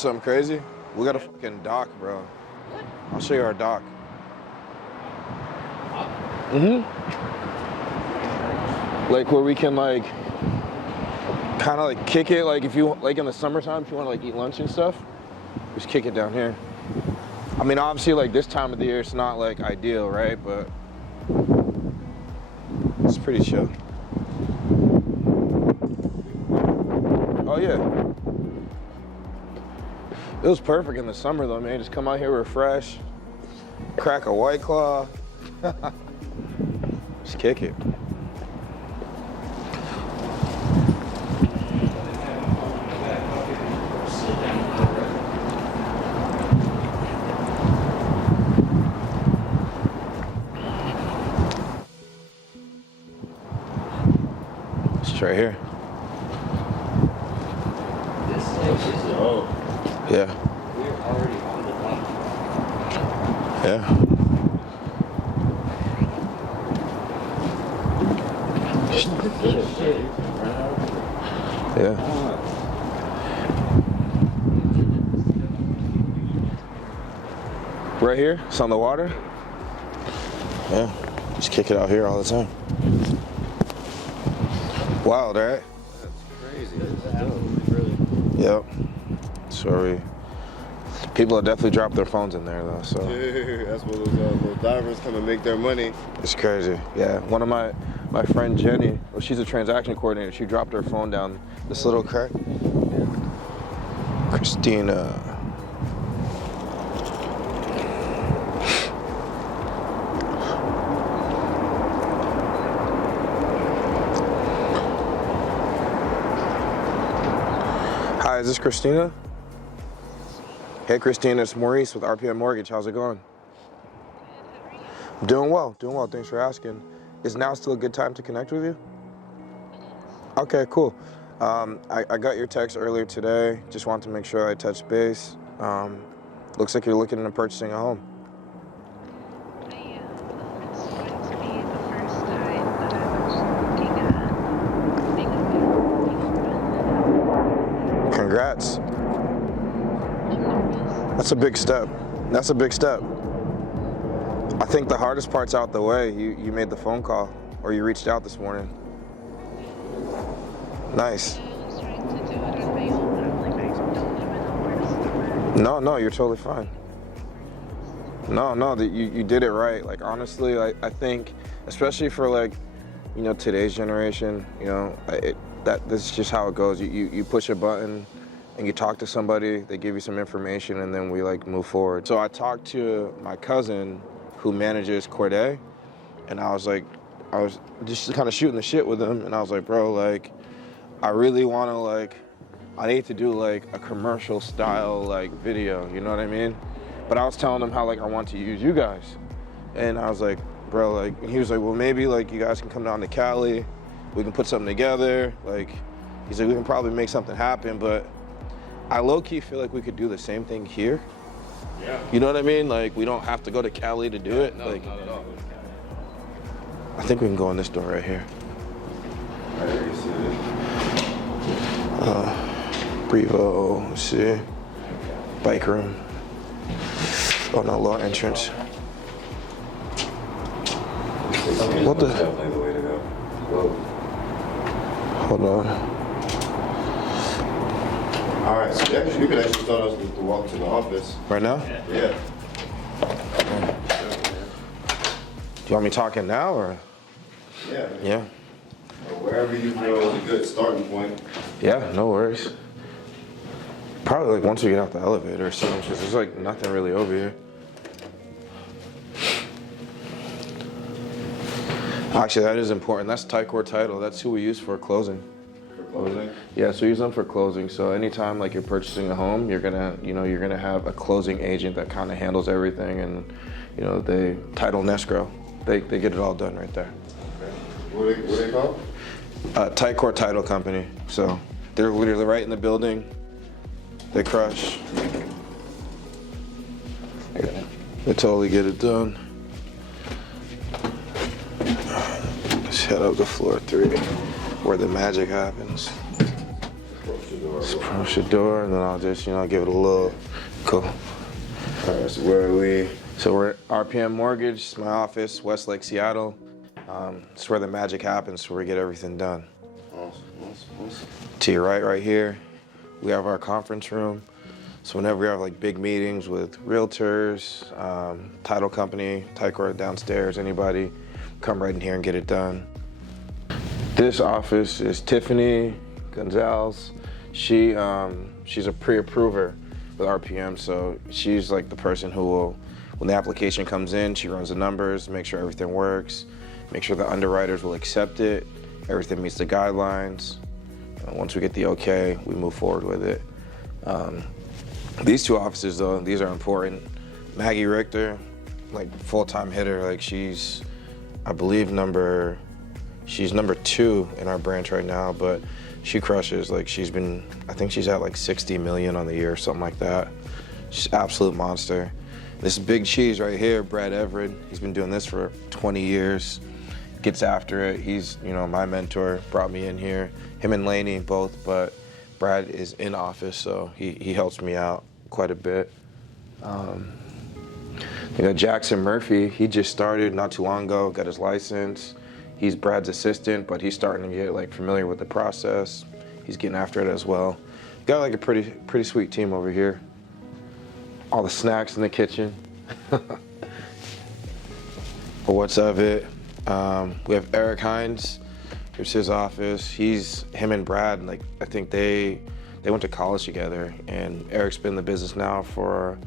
something crazy? We got a fucking dock, bro. What? I'll show you our dock. Mm-hmm. Like where we can like kind of like kick it, like if you like in the summertime, if you want to like eat lunch and stuff, just kick it down here. I mean, obviously like this time of the year, it's not like ideal, right? But it's pretty chill. Oh yeah. It was perfect in the summer though, man. Just come out here refresh, crack a White Claw. Just kick it. It's right here. This place is low. Yeah. We're already on the dock. Yeah. Yeah. Right here? It's on the water? Yeah. Just kick it out here all the time. Wild, right? That's crazy. That's absolutely brilliant. Yep. Sorry. People have definitely dropped their phones in there though, so. Yeah, that's where those little divers come and make their money. It's crazy. Yeah. One of my friend Jenny, well, she's a transaction coordinator. She dropped her phone down this little crack. Christina. Hi, is this Christina? Hey Christina, it's Maurice with RPM Mortgage. How's it going? Doing well, thanks for asking. Is now still a good time to connect with you? Okay, cool. I got your text earlier today. Just wanted to make sure I touched base. Looks like you're looking into purchasing a home. It's going to be the first time that I was looking at being a big. Congrats. That's a big step. That's a big step. I think the hardest part's out the way. You made the phone call, or you reached out this morning. Nice. I was trying to do it on my own, but I'm like, I don't even know where to start. No, you're totally fine. No, you did it right. Like honestly, I think, especially for like, you know, today's generation, you know, this is just how it goes. You push a button and you talk to somebody, they give you some information, and then we like move forward. So I talked to my cousin who manages Corday, and I was just kind of shooting the shit with him, and I was like, bro, like, I really want to like, I need to do like a commercial style like video, you know what I mean? But I was telling him how like I want to use you guys, and I was like, bro, like, and he was like, well, maybe like you guys can come down to Cali, we can put something together, like, he's like, we can probably make something happen, but I low-key feel like we could do the same thing here. Yeah. You know what I mean? Like, we don't have to go to Cali to do it. No, Like, not at all. I think we can go in this door right here. I already see it. Brevo, let's see. Bike room. Oh no, law entrance. What the? Definitely the way to go. Whoa. Hold on. All right, so you could actually start us with the walk to the office. Right now? Yeah. Do you want me talking now or? Yeah. Yeah. Or wherever you feel is a good starting point. Yeah, no worries. Probably like once we get out the elevator or something, because there's like nothing really over here. Actually, that is important. That's Tycor Title. That's who we use for closing. For closing. Yeah, so we use them for closing. So anytime like you're purchasing a home, you're gonna have a closing agent that kind of handles everything, and you know, they title and escrow. They get it all done right there. Okay. What are they called? Tycor Title Company. So they're literally right in the building. They crush. They totally get it done. Let's head up to floor 3, where the magic happens. the door. Just approach the door, and then I'll just, you know, give it a little cool. All right, so where are we? So we're at RPM Mortgage. It's my office, Westlake, Seattle. It's where the magic happens, where we get everything done. Awesome. To your right here, we have our conference room. So whenever we have like big meetings with realtors, title company, Tycor downstairs, anybody, come right in here and get it done. This office is Tiffany Gonzalez. She's a pre-approver with RPM, so she's like the person who will, when the application comes in, she runs the numbers, make sure everything works, make sure the underwriters will accept it, everything meets the guidelines. Once we get the okay, we move forward with it. These two offices though, these are important. Maggie Richter, like full-time hitter, like she's, I believe she's number 2 in our branch right now, but she crushes. Like I think she's at like 60 million on the year or something like that. She's an absolute monster. This big cheese right here, Brad Everett, he's been doing this for 20 years. Gets after it. He's, you know, my mentor, brought me in here. Him and Laney both, but Brad is in office, so he helps me out quite a bit. You know, Jackson Murphy, he just started not too long ago, got his license. He's Brad's assistant, but he's starting to get like familiar with the process. He's getting after it as well. Got like a pretty sweet team over here. All the snacks in the kitchen. But what's of it? We have Eric Hines. Here's his office. Him and Brad, like I think they went to college together, and Eric's been in the business now for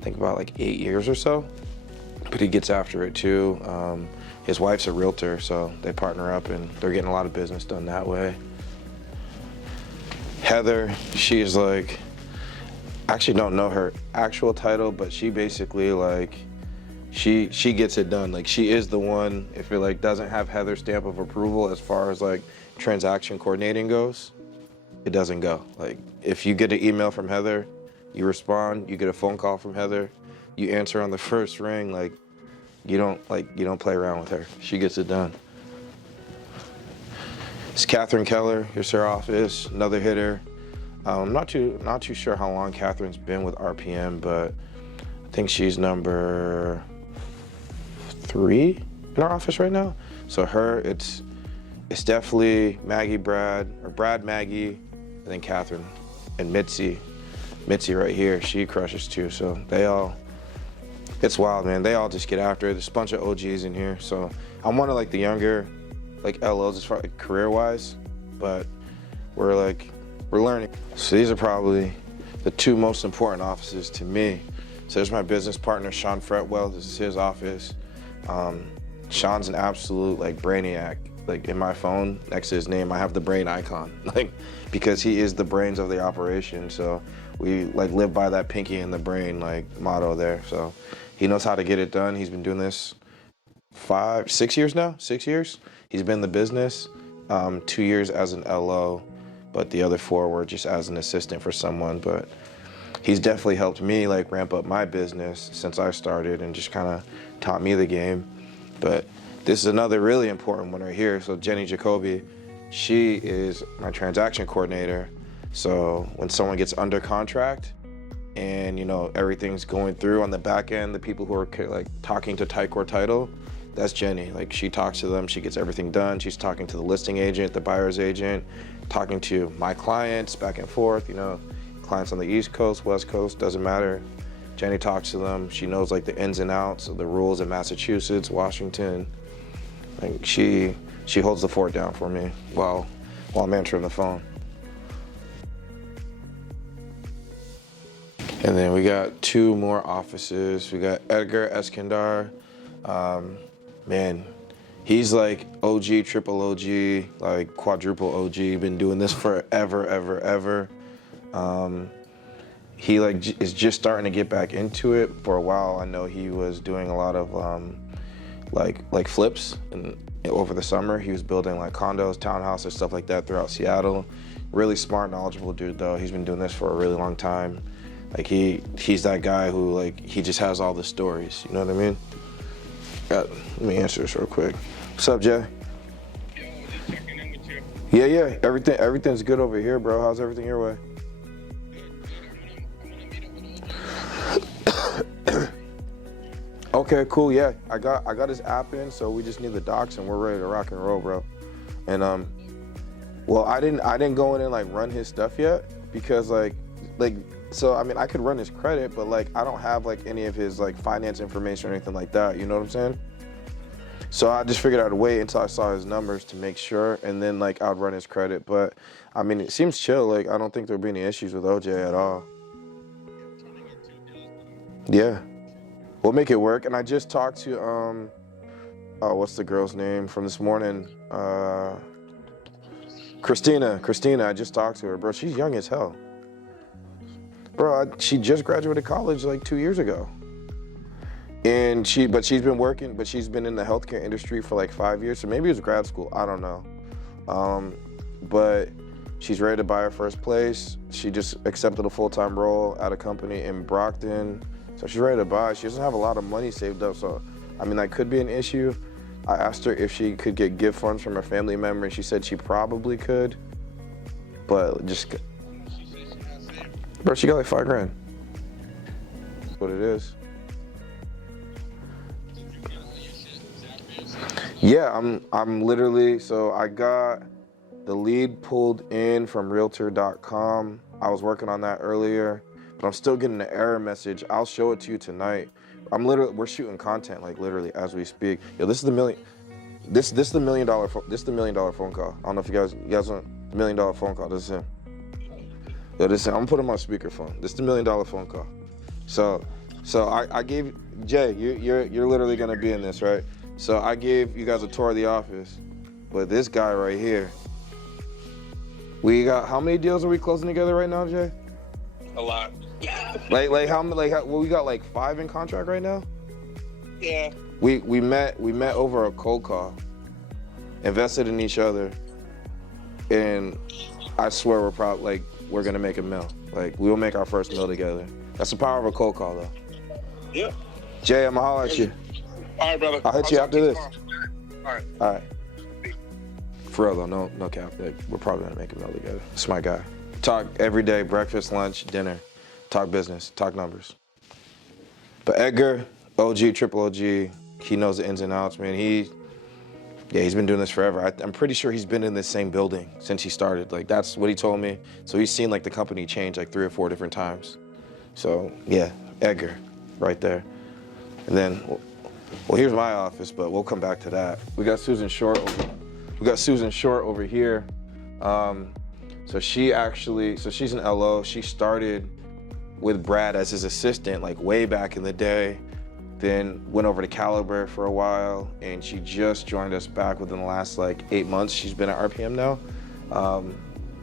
I think about like 8 years or so. But he gets after it too. His wife's a realtor, so they partner up and they're getting a lot of business done that way. Heather, she's like, I actually don't know her actual title, but she basically like, she gets it done. Like she is the one, if it like doesn't have Heather's stamp of approval as far as like transaction coordinating goes, it doesn't go. Like if you get an email from Heather, you respond, you get a phone call from Heather, you answer on the first ring, like you don't play around with her. She gets it done. It's Catherine Keller, here's her office, another hitter. I'm not too sure how long Catherine's been with RPM, but I think she's number 3 in our office right now. So it's definitely Maggie, Brad, or Brad, Maggie, and then Catherine, and Mitzi right here, she crushes too. So it's wild, man. They all just get after it. There's a bunch of OGs in here. So I'm one of like the younger, like LOs as far like career-wise, but we're learning. So these are probably the 2 most important offices to me. So there's my business partner, Sean Fretwell. This is his office. Sean's an absolute like brainiac. Like in my phone, next to his name, I have the brain icon, like because he is the brains of the operation. So we like live by that pinky in the brain like motto there. So he knows how to get it done. He's been doing this 6 years now. 6 years. He's been in the business. 2 years as an LO, but the other 4 were just as an assistant for someone. But he's definitely helped me like ramp up my business since I started and just kind of taught me the game. But this is another really important one right here. So Jenny Jacoby, she is my transaction coordinator. So when someone gets under contract and you know everything's going through on the back end, the people who are like talking to Tycor Title, that's Jenny. Like she talks to them, she gets everything done. She's talking to the listing agent, the buyer's agent, talking to my clients back and forth, you know, clients on the East Coast, West Coast, doesn't matter. Jenny talks to them. She knows like the ins and outs of the rules in Massachusetts, Washington. Like she holds the fort down for me while I'm answering the phone. And then we got 2 more offices. We got Edgar Eskendar. Man, he's like OG, triple OG, like quadruple OG. Been doing this forever, ever. He like is just starting to get back into it. For a while, I know he was doing a lot of like flips, and over the summer he was building like condos, townhouses, stuff like that throughout Seattle. Really smart, knowledgeable dude though. He's been doing this for a really long time. Like he's that guy who like he just has all the stories. You know what I mean? Let me answer this real quick. What's up, Jay? Yo, just checking in with you. Yeah. Everything's good over here, bro. How's everything your way? Okay, cool. Yeah, I got his app in, so we just need the docs and we're ready to rock and roll, bro. And well, I didn't go in and like run his stuff yet because so I mean I could run his credit, but like I don't have like any of his like finance information or anything like that. You know what I'm saying? So I just figured I'd wait until I saw his numbers to make sure, and then like I'd run his credit. But I mean it seems chill. Like I don't think there'll be any issues with OJ at all. Yeah. We'll make it work. And I just talked to what's the girl's name from this morning? Christina, I just talked to her, bro. She's young as hell. Bro, she just graduated college like 2 years ago. And she's been working, but she's been in the healthcare industry for like 5 years. So maybe it was grad school, I don't know. But she's ready to buy her first place. She just accepted a full-time role at a company in Brockton. So she's ready to buy. She doesn't have a lot of money saved up, so I mean that could be an issue. I asked her if she could get gift funds from a family member, and she said she probably could. But just, bro, she got like $5,000. That's what it is. Yeah, I'm literally, so I got the lead pulled in from Realtor.com. I was working on that earlier. But I'm still getting an error message. I'll show it to you tonight. We're shooting content like literally as we speak. Yo, this is the $1 million phone call. I don't know if you guys want $1 million phone call. This is him. Yo, this is him. I'm putting him on speakerphone. This is the $1 million phone call. So I gave Jay, you're literally gonna be in this, right? So I gave you guys a tour of the office, but this guy right here. We got, how many deals are we closing together right now, Jay? A lot. Like how many? Well, we got like 5 in contract right now. Yeah. We met over a cold call, invested in each other, and I swear we're gonna make a meal. Like we'll make our first meal together. That's the power of a cold call, though. Yeah. Jay, I'ma holler at you. All right, brother. I'll hit you after this. All right. All right. For real though, no cap. Like, we're probably gonna make a meal together. It's my guy. Talk every day, breakfast, lunch, dinner. Talk business, talk numbers. But Edgar, OG, triple OG, he knows the ins and outs, man. He's been doing this forever. I'm pretty sure he's been in this same building since he started. Like, that's what he told me. So he's seen like the company change like 3 or 4 different times. So yeah, Edgar, right there. And then, well, here's my office, but we'll come back to that. We got Susan Short over here. So she's an LO. She started with Brad as his assistant like way back in the day, then went over to Caliber for a while, and she just joined us back within the last like 8 months. She's been at RPM now.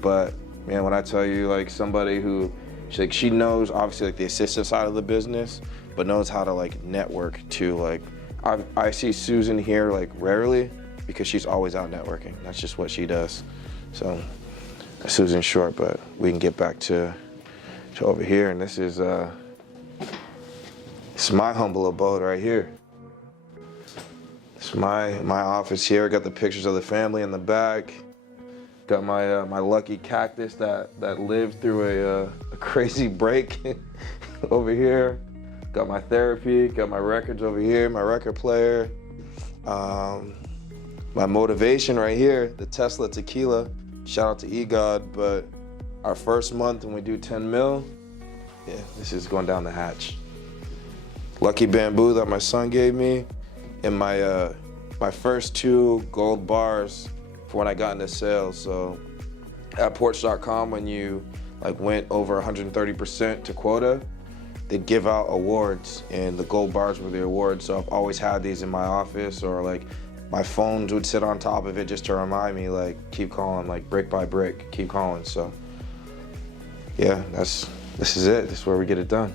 But man, when I tell you like somebody who, she knows obviously like the assistant side of the business, but knows how to like network too. Like I see Susan here like rarely because she's always out networking. That's just what she does. So Susan Short, but we can get back to over here, and this is it's my humble abode right here. It's my office here. Got the pictures of the family in the back. Got my my lucky cactus that lived through a crazy break over here. Got my therapy. Got my records over here. My record player. My motivation right here. The Tesla tequila. Shout out to EGOD, but our first month when we do 10 mil, yeah, this is going down the hatch. Lucky bamboo that my son gave me, and my first 2 gold bars for when I got into sales. So at Porch.com, when you like went over 130% to quota, they'd give out awards, and the gold bars were the awards. So I've always had these in my office, or like my phones would sit on top of it just to remind me, like, keep calling, like brick by brick, keep calling. So yeah, this is it. This is where we get it done.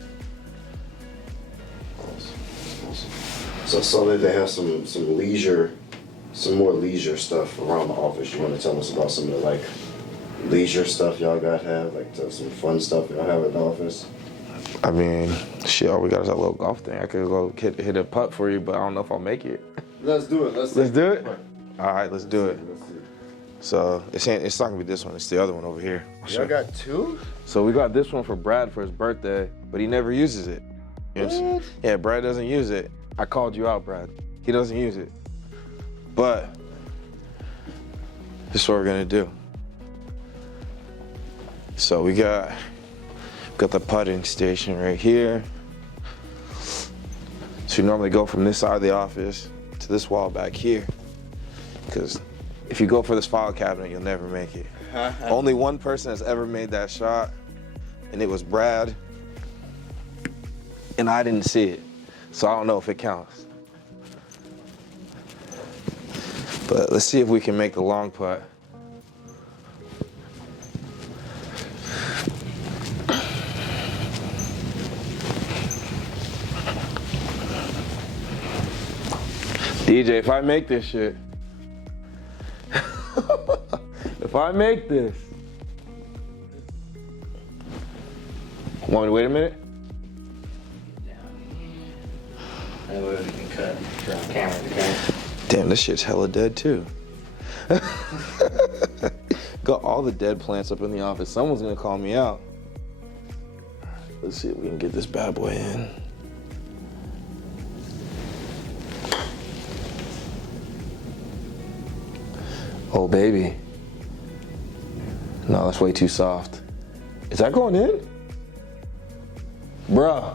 So Sunday they have some more leisure stuff around the office. You want to tell us about some of the like leisure stuff y'all got have, like some fun stuff y'all have at the office? I mean, shit, all we got is that little golf thing. I could go hit a putt for you, but I don't know if I'll make it. Let's do it. Let's do it? All right, let's do it. So it's not gonna be this one. It's the other one over here. Y'all got 2? So we got this one for Brad for his birthday, but he never uses it. You know what I'm saying? Yeah, Brad doesn't use it. I called you out, Brad. He doesn't use it. But this is what we're gonna do. So we got the putting station right here. So you normally go from this side of the office to this wall back here. Because if you go for this file cabinet, you'll never make it. Only one person has ever made that shot, and it was Brad. And I didn't see it, so I don't know if it counts. But let's see if we can make the long putt. DJ, if I make this shit, if I make this, want me to wait a minute? That way we can cut from camera to camera. Damn, this shit's hella dead too. Got all the dead plants up in the office. Someone's gonna call me out. Let's see if we can get this bad boy in. Oh, baby. No, that's way too soft. Is that going in? Bruh.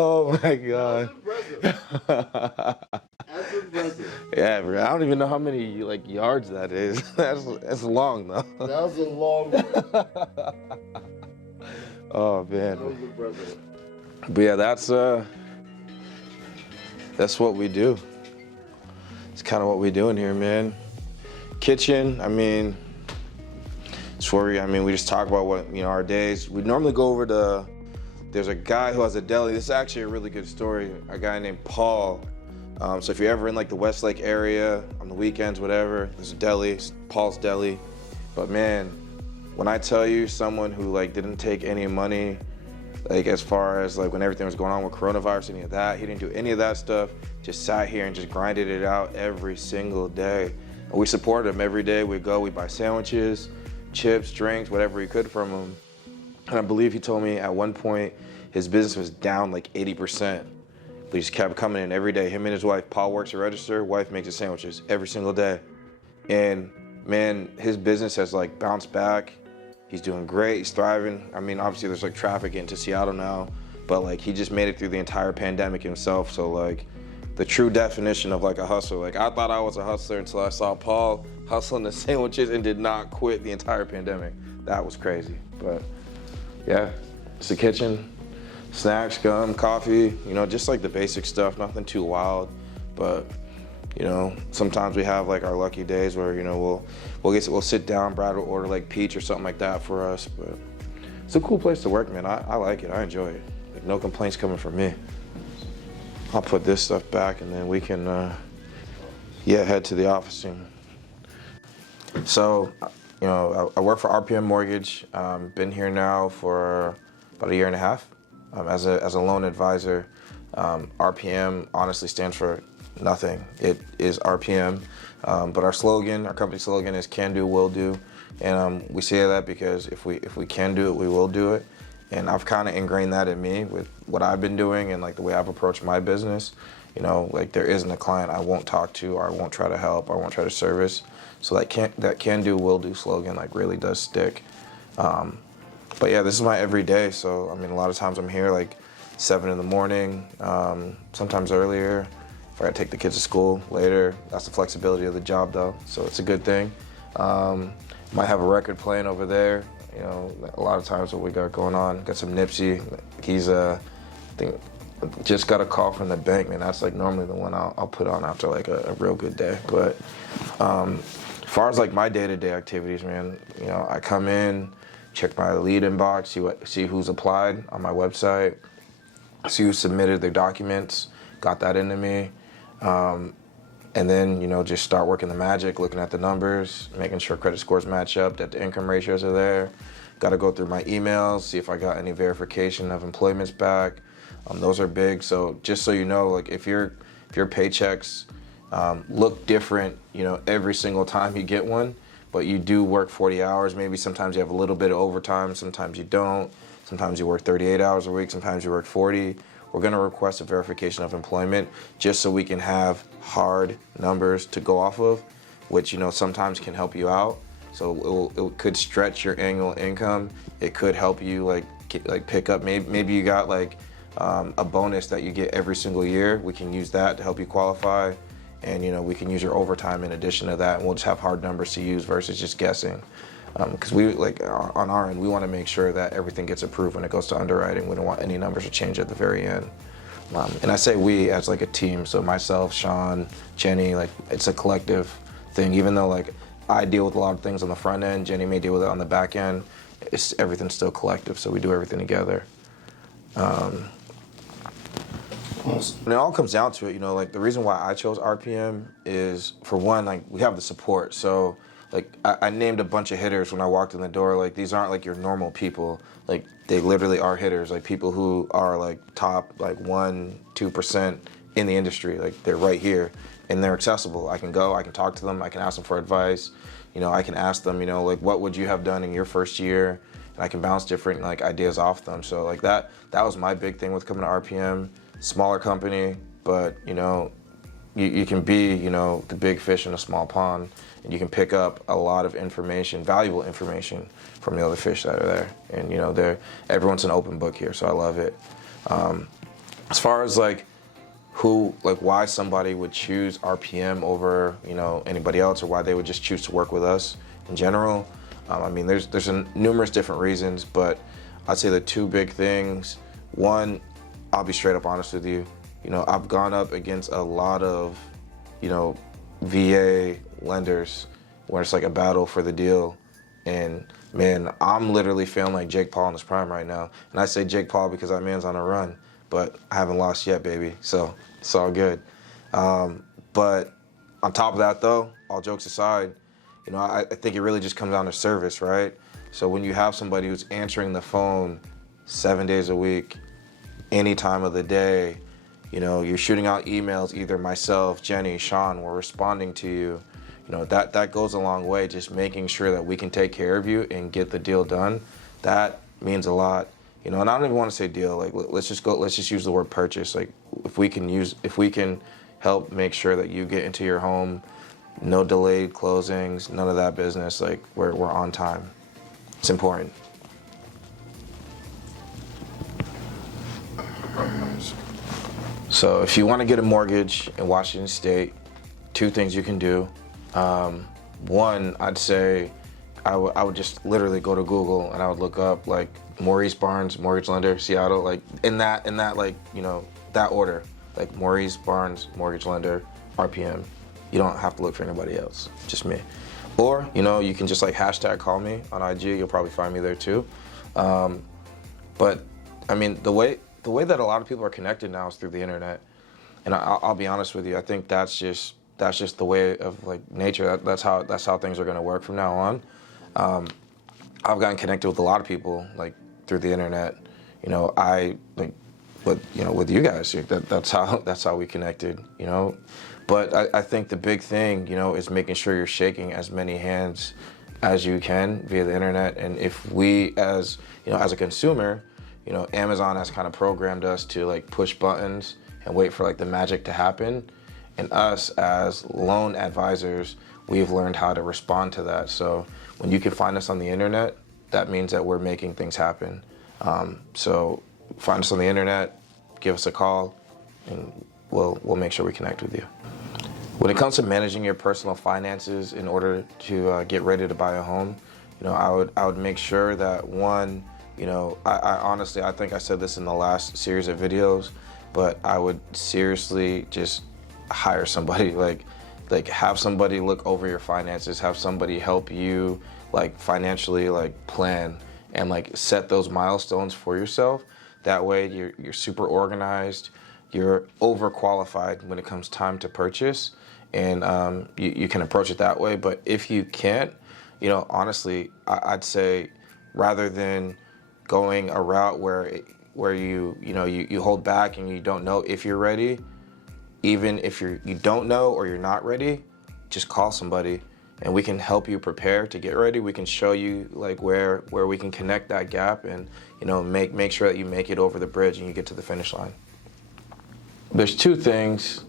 Oh my God. That's impressive. Yeah, bro. I don't even know how many yards that is. That's long though. That was a long one. Oh man. That was impressive. But yeah, that's what we do. It's kind of what we do in here, man. Kitchen, I mean, it's where we just talk about what, our days. We normally go over to, there's a guy who has a deli. This is actually a really good story. A guy named Paul. So if you're ever in the Westlake area on the weekends, whatever, there's a deli, it's Paul's Deli. But man, when I tell you someone who didn't take any money, as far as when everything was going on with coronavirus, any of that, he didn't do any of that stuff. Just sat here and just grinded it out every single day. And we supported him every day. We'd go, we'd buy sandwiches, chips, drinks, whatever we could from him. And I believe he told me at one point his business was down 80%. But he just kept coming in every day. Him and his wife, Paul works at register, wife makes the sandwiches every single day. And man, his business has bounced back. He's doing great, he's thriving. I mean, obviously there's traffic into Seattle now, but he just made it through the entire pandemic himself. So the true definition of a hustler. I thought I was a hustler until I saw Paul hustling the sandwiches and did not quit the entire pandemic. That was crazy. But yeah, it's the kitchen, snacks, gum, coffee, just the basic stuff, nothing too wild. But sometimes we have our lucky days where we'll sit down. Brad will order peach or something like that for us. But it's a cool place to work, man. I like it. I enjoy it. No complaints coming from me. I'll put this stuff back and then we can head to the office soon. So I work for RPM Mortgage. Been here now for about a year and a half as a loan advisor. RPM honestly stands for nothing. It is RPM, but our company slogan is "Can Do, Will Do," and we say that because if we can do it, we will do it. And I've kind of ingrained that in me with what I've been doing and the way I've approached my business. There isn't a client I won't talk to, or I won't try to help, or I won't try to service. So that can do, will do slogan really does stick. But yeah, this is my everyday. So a lot of times I'm here 7 in the morning, sometimes earlier. If I gotta take the kids to school later, that's the flexibility of the job though, so it's a good thing. Might have a record playing over there. A lot of times what we got going on, got some Nipsey. He's I think just got a call from the bank, man. That's normally the one I'll put on after a real good day. But as far as my day-to-day activities, man, I come in, check my lead inbox, see who's applied on my website, see who submitted their documents, got that into me. And then, just start working the magic, looking at the numbers, making sure credit scores match up, that the income ratios are there. Got to go through my emails, see if I got any verification of employments back. Those are big. So just so you know, like if your paychecks look different, every single time you get one, but you do work 40 hours, maybe sometimes you have a little bit of overtime, sometimes you don't. Sometimes you work 38 hours a week, sometimes you work 40. We're going to request a verification of employment just so we can have hard numbers to go off of, which sometimes can help you out. So it could stretch your annual income. It could help you like pick up. Maybe you got like a bonus that you get every single year. We can use that to help you qualify, and we can use your overtime in addition to that. And we'll just have hard numbers to use versus just guessing. Because we on our end, we want to make sure that everything gets approved when it goes to underwriting. We don't want any numbers to change at the very end. And I say we as like a team, so myself, Sean, Jenny, like it's a collective thing. Even though like I deal with a lot of things on the front end, Jenny may deal with it on the back end. Everything's still collective, so we do everything together. And it all comes down to it, like the reason why I chose RPM is, for one, like we have the support. So like I named a bunch of hitters when I walked in the door. Like these aren't like your normal people. Like they literally are hitters. Like people who are like top like 1-2% in the industry. Like they're right here and they're accessible. I can go, I can talk to them, I can ask them for advice. I can ask them, like what would you have done in your first year? And I can bounce different like ideas off them. So like that was my big thing with coming to RPM. Smaller company, but you can be the big fish in a small pond, and you can pick up a lot of information, valuable information from the other fish that are there. And everyone's an open book here, so I love it. As far as like why somebody would choose RPM over anybody else, or why they would just choose to work with us in general, I mean there's numerous different reasons, but I'd say the two big things. One, I'll be straight up honest with you. I've gone up against a lot of, VA lenders where it's like a battle for the deal. And man, I'm literally feeling like Jake Paul in his prime right now. And I say Jake Paul because that man's on a run, but I haven't lost yet, baby. So it's all good. But on top of that though, all jokes aside, I think it really just comes down to service, right? So when you have somebody who's answering the phone 7 days a week, any time of the day, you're shooting out emails, either myself, Jenny, Sean, we're responding to you, that goes a long way, just making sure that we can take care of you and get the deal done. That means a lot, and I don't even want to say deal, like let's just use the word purchase. Like if we can help make sure that you get into your home, no delayed closings, none of that business, like we're on time. It's important. So if you want to get a mortgage in Washington State, two things you can do. One, I'd say I would just literally go to Google and I would look up like Maurice Barnes, mortgage lender, Seattle, like in that like, that order, like Maurice Barnes, mortgage lender, RPM. You don't have to look for anybody else, just me. Or, you can just like hashtag call me on IG, you'll probably find me there too. But I mean, the way that a lot of people are connected now is through the internet, and I'll be honest with you. I think that's just the way of like nature. That's how things are going to work from now on. I've gotten connected with a lot of people like through the internet. With you guys, that's how we connected. But I think the big thing, is making sure you're shaking as many hands as you can via the internet. And if we, as a consumer, Amazon has kind of programmed us to like push buttons and wait for like the magic to happen. And us as loan advisors, we've learned how to respond to that. So when you can find us on the internet, that means that we're making things happen. So find us on the internet, give us a call, and we'll make sure we connect with you. When it comes to managing your personal finances in order to get ready to buy a home, I would make sure that one, I honestly, I think I said this in the last series of videos, but I would seriously just hire somebody, like have somebody look over your finances, have somebody help you like financially like plan and like set those milestones for yourself. That way you're super organized, you're overqualified when it comes time to purchase, and you can approach it that way. But if you can't, honestly, I'd say rather than going a route where you hold back and you don't know if you're ready, even if you don't know or you're not ready, just call somebody and we can help you prepare to get ready. We can show you like where we can connect that gap and make sure that you make it over the bridge and you get to the finish line. There's two things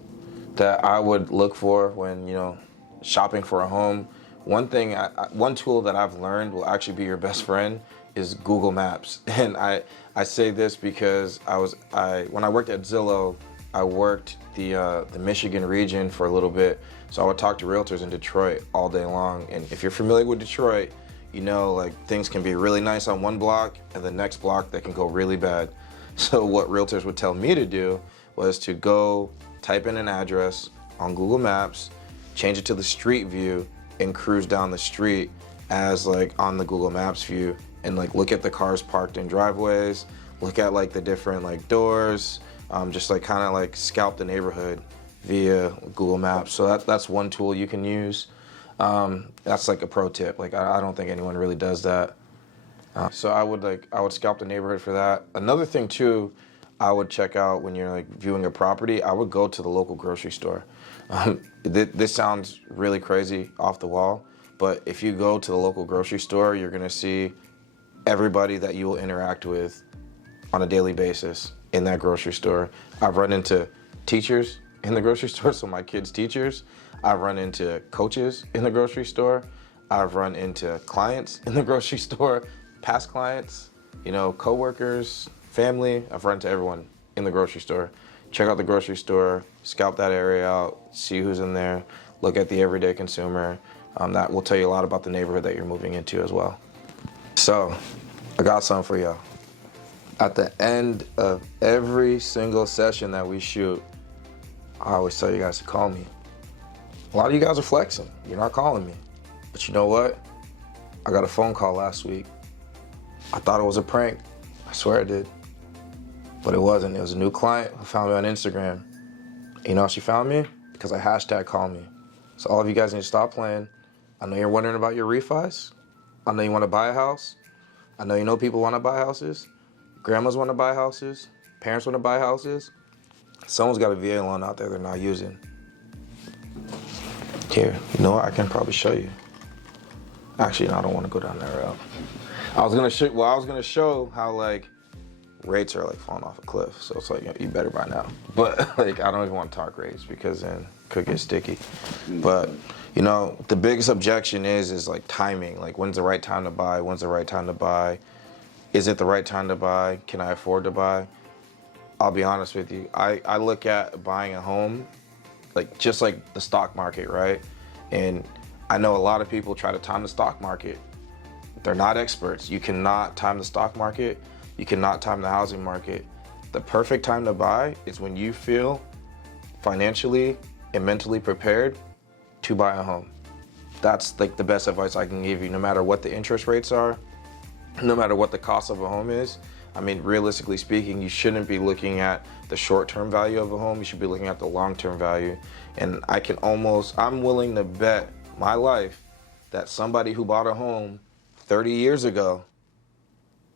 that I would look for when shopping for a home. One tool that I've learned will actually be your best friend is Google Maps. And I say this because when I worked at Zillow, I worked the Michigan region for a little bit. So I would talk to realtors in Detroit all day long. And if you're familiar with Detroit, like things can be really nice on one block and the next block they can go really bad. So what realtors would tell me to do was to go type in an address on Google Maps, change it to the street view, and cruise down the street as like on the Google Maps view, and like look at the cars parked in driveways, look at like the different like doors, just like kind of like scalp the neighborhood via Google Maps. So that's one tool you can use. That's like a pro tip. Like I don't think anyone really does that. So I would scalp the neighborhood for that. Another thing too, I would check out when you're like viewing a property, I would go to the local grocery store. This sounds really crazy off the wall, but if you go to the local grocery store, you're gonna see everybody that you will interact with on a daily basis in that grocery store. I've run into teachers in the grocery store, so my kids' teachers. I've run into coaches in the grocery store. I've run into clients in the grocery store, past clients, coworkers, family. I've run into everyone in the grocery store. Check out the grocery store, scalp that area out, see who's in there, look at the everyday consumer. That will tell you a lot about the neighborhood that you're moving into as well. So, I got something for y'all. At the end of every single session that we shoot, I always tell you guys to call me. A lot of you guys are flexing. You're not calling me. But you know what? I got a phone call last week. I thought it was a prank. I swear I did. But it wasn't. It was a new client who found me on Instagram. You know how she found me? Because I hashtag call me. So all of you guys need to stop playing. I know you're wondering about your refis. I know you want to buy a house. I know people want to buy houses. Grandmas want to buy houses. Parents want to buy houses. Someone's got a VA loan out there they're not using. Here, you know what? I can probably show you. Actually, no, I don't want to go down that route. I was gonna show how like rates are like falling off a cliff. So it's like you better buy now. But like I don't even want to talk rates because then it could get sticky. But the biggest objection is like timing. Like when's the right time to buy? When's the right time to buy? Is it the right time to buy? Can I afford to buy? I'll be honest with you. I look at buying a home just like the stock market, right? And I know a lot of people try to time the stock market. They're not experts. You cannot time the stock market. You cannot time the housing market. The perfect time to buy is when you feel financially and mentally prepared to buy a home. That's like the best advice I can give you, no matter what the interest rates are, no matter what the cost of a home is. I mean, realistically speaking, you shouldn't be looking at the short-term value of a home. You should be looking at the long-term value. And I'm willing to bet my life that somebody who bought a home 30 years ago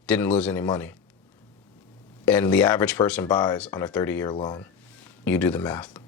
didn't lose any money. And the average person buys on a 30-year loan. You do the math.